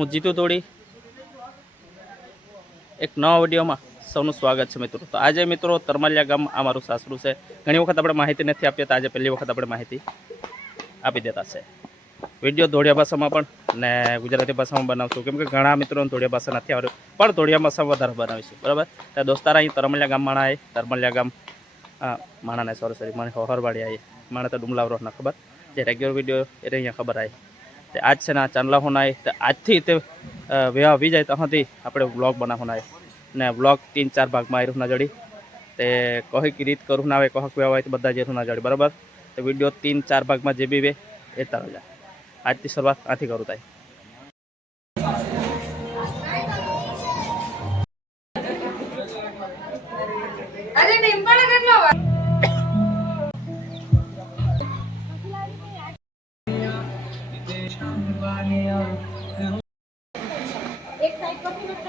હું જીતુ તોડી એક નવા વિડીયોમાં સૌનું સ્વાગત છે મિત્રો. તો આજે મિત્રો તરમાલિયા ગામ આ મારું સાસરું છે. ઘણી વખત આપણે માહિતી નથી આપીએ તો આજે પહેલી વખત આપણે માહિતી આપી દેતા છે. વીડિયો ધોળિયા ભાષામાં પણ ને ગુજરાતી ભાષામાં બનાવશું. કેમ કે ઘણા મિત્રોને ધોળિયા ભાષા નથી આવ્યું પણ ધોળિયા ભાષામાં વધારે બનાવીશું. બરાબર? તો દોસ્તારા, અહીં તરમલિયા ગામ માણા આવે તરમલિયા ગામ માણાને સોરી સોરી મને હોહરવાડી આવી માણે તો ડુમલાવરો ના ખબર? જે રેગ્યુલર વીડિયો એટલે અહીંયા ખબર આવી તે આજ છે ને આ ચાંદલા હોનાય તો આજથી તે વેવા વી જાય ત્યાંથી આપણે વ્લોગ બનાવવાના ને વ્લોગ તીન ચાર ભાગમાં આવી ના જડી તે કહી રીત કરું ના આવે, કહક વેવા હોય તો બધા જે ના જડી બરાબર? તો વીડિયો તીન ચાર ભાગમાં જે બી વે એ તારો જાય આજથી શરૂઆત આથી કરું થાય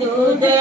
દૂધને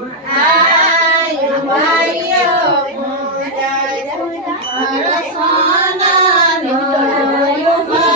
આયુ મારિયો પૂજા સોનાનો ઉમરિયા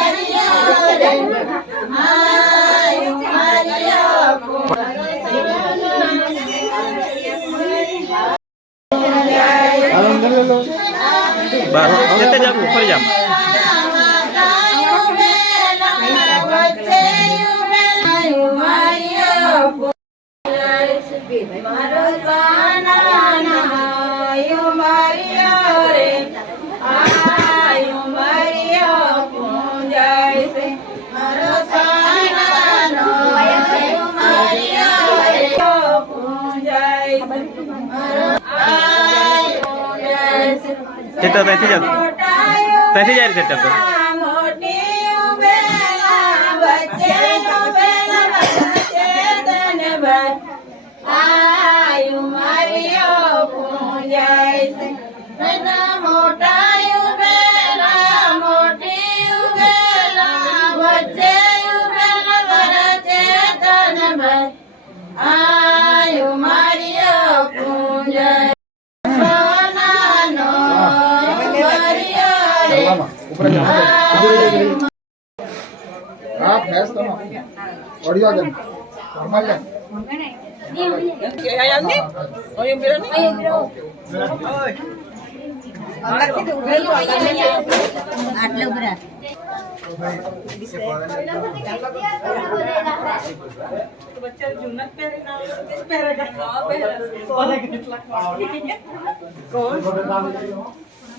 ચેતર ત્યાંથી જ ત્યાંથી જાય ચેતર તો મોટી ઉભેલા વચ્ચે ઉભેલા વચ્ચે ધનવત આયુ મારીઓ પૂંજાય हाँ। आप है। ऑडियो आ नॉर्मल है అట్లా కూడా बच्चा जुन्नत पहरेगा पहरेगा कौन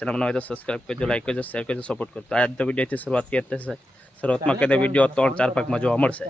ચેનલ બનાવે તો સબસ્ક્રાઇબ કરજો લાઈક કરજો શેર કરજો સપોર્ટ કરજો. આજનો વિડીયોથી શરૂઆત કરી છે શરૂઆતમાં કહેતા વીડિયો ત્રણ ચાર ભાગમાં જોવા મળશે.